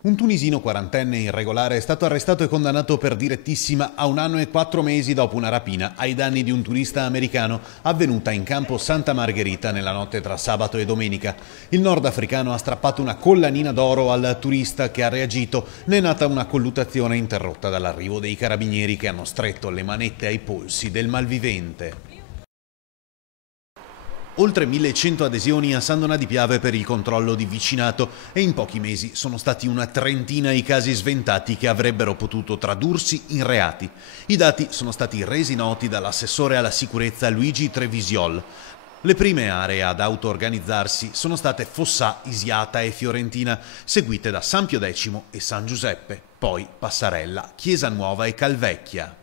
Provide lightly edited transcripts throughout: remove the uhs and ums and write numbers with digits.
Un tunisino quarantenne irregolare è stato arrestato e condannato per direttissima a 1 anno e 4 mesi dopo una rapina ai danni di un turista americano avvenuta in campo Santa Margherita nella notte tra sabato e domenica. Il nordafricano ha strappato una collanina d'oro al turista che ha reagito. Ne è nata una colluttazione interrotta dall'arrivo dei carabinieri che hanno stretto le manette ai polsi del malvivente. Oltre 1100 adesioni a San Donà di Piave per il controllo di vicinato e in pochi mesi sono stati una trentina i casi sventati che avrebbero potuto tradursi in reati. I dati sono stati resi noti dall'assessore alla sicurezza Luigi Trevisiol. Le prime aree ad auto-organizzarsi sono state Fossà, Isiata e Fiorentina, seguite da San Pio X e San Giuseppe, poi Passarella, Chiesa Nuova e Calvecchia.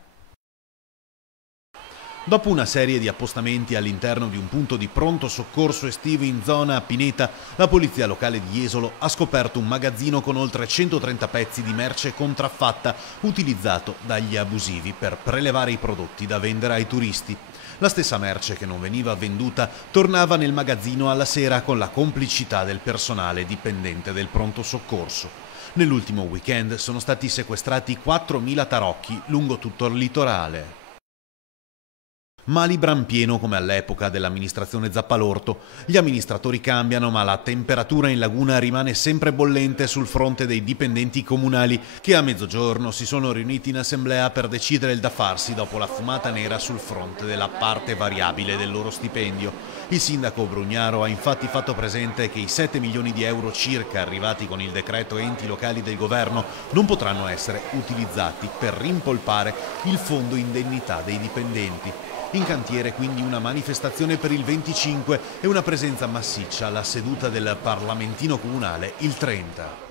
Dopo una serie di appostamenti all'interno di un punto di pronto soccorso estivo in zona Pineta, la polizia locale di Jesolo ha scoperto un magazzino con oltre 130 pezzi di merce contraffatta utilizzato dagli abusivi per prelevare i prodotti da vendere ai turisti. La stessa merce che non veniva venduta tornava nel magazzino alla sera con la complicità del personale dipendente del pronto soccorso. Nell'ultimo weekend sono stati sequestrati 4.000 tarocchi lungo tutto il litorale. Malibran pieno come all'epoca dell'amministrazione Zappalorto. Gli amministratori cambiano, ma la temperatura in laguna rimane sempre bollente sul fronte dei dipendenti comunali che a mezzogiorno si sono riuniti in assemblea per decidere il da farsi dopo la fumata nera sul fronte della parte variabile del loro stipendio. Il sindaco Brugnaro ha infatti fatto presente che i 7 milioni di euro circa arrivati con il decreto enti locali del governo non potranno essere utilizzati per rimpolpare il fondo indennità dei dipendenti. In cantiere quindi una manifestazione per il 25 e una presenza massiccia alla seduta del Parlamentino Comunale il 30.